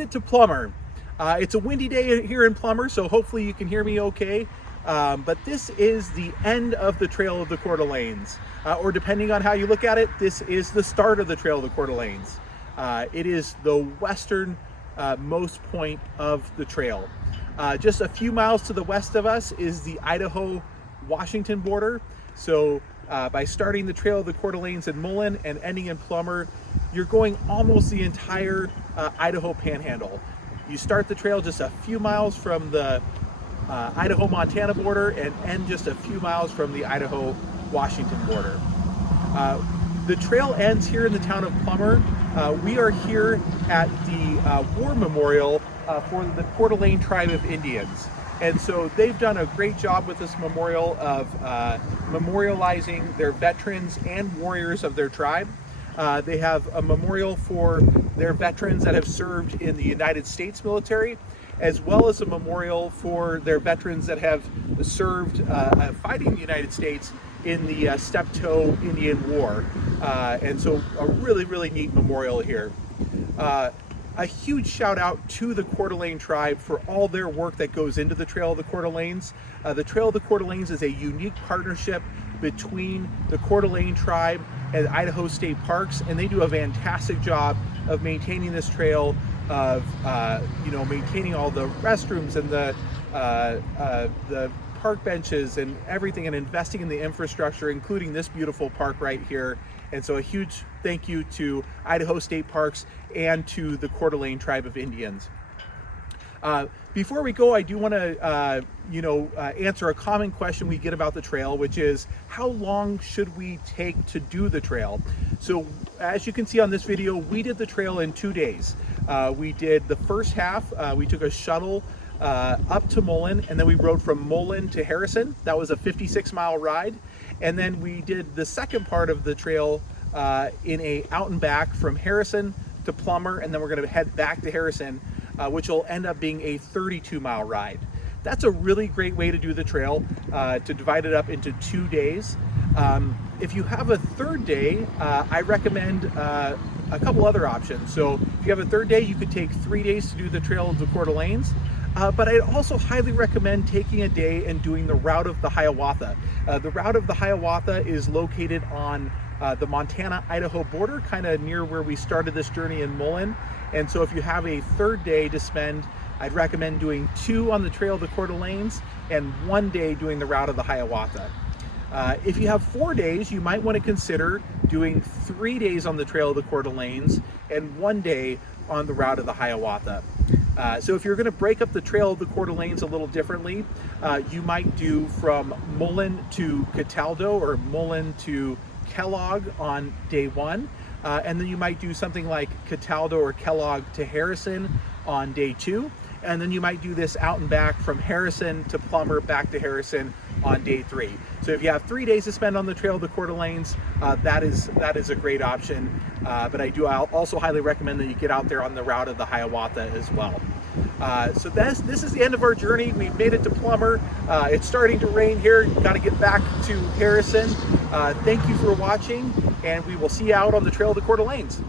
made it to Plummer. It's a windy day here in Plummer, so hopefully you can hear me okay. But this is the end of the Trail of the Coeur d'Alenes, or depending on how you look at it, this is the start of the Trail of the Coeur d'Alenes. It is the western most point of the trail. Just a few miles to the west of us is the Idaho-Washington border. So by starting the Trail of the Coeur d'Alenes in Mullen and ending in Plummer, you're going almost the entire Idaho Panhandle. You start the trail just a few miles from the Idaho-Montana border and end just a few miles from the Idaho-Washington border. The trail ends here in the town of Plummer. We are here at the War Memorial for the Coeur d'Alene Tribe of Indians. And so they've done a great job with this memorial of memorializing their veterans and warriors of their tribe. They have a memorial for their veterans that have served in the United States military, as well as a memorial for their veterans that have served fighting the United States in the Steptoe Indian War. And so a really, really neat memorial here. A huge shout out to the Coeur d'Alene tribe for all their work that goes into the Trail of the Coeur d'Alenes. The Trail of the Coeur d'Alenes is a unique partnership between the Coeur d'Alene tribe and Idaho State Parks, and they do a fantastic job of maintaining this trail, of maintaining all the restrooms and the park benches and everything, and investing in the infrastructure, including this beautiful park right here. And so a huge thank you to Idaho State Parks and to the Coeur d'Alene Tribe of Indians. Before we go, I do want to answer a common question we get about the trail, which is how long should we take to do the trail? So as you can see on this video, we did the trail in 2 days. We did the first half, we took a shuttle up to Mullen, and then we rode from Mullen to Harrison. That was a 56-mile ride. And then we did the second part of the trail in a out and back from Harrison to Plummer, and then we're going to head back to Harrison, which will end up being a 32-mile ride. That's a really great way to do the trail, to divide it up into 2 days. If you have a third day, I recommend a couple other options. So if you have a third day, you could take 3 days to do the Trail of the Coeur d'Alenes. But I'd also highly recommend taking a day and doing the Route of the Hiawatha. The Route of the Hiawatha is located on the Montana-Idaho border, kind of near where we started this journey in Mullen. And so if you have a third day to spend, I'd recommend doing 2 on the Trail of the Coeur d'Alenes and 1 day doing the Route of the Hiawatha. If you have 4 days, you might want to consider doing 3 days on the Trail of the Coeur d'Alenes and 1 day on the Route of the Hiawatha. So if you're going to break up the Trail of the Coeur d'Alenes a little differently, you might do from Mullen to Cataldo or Mullen to Kellogg on day 1. And then you might do something like Cataldo or Kellogg to Harrison on day 2. And then you might do this out and back from Harrison to Plummer back to Harrison on day 3. So if you have 3 days to spend on the Trail of the Coeur d'Alenes, that is a great option. But I'll also highly recommend that you get out there on the Route of the Hiawatha as well. So this is the end of our journey. We've made it to Plummer. It's starting to rain here. Got to get back to Harrison. Thank you for watching, and we will see you out on the Trail of the Coeur d'Alenes.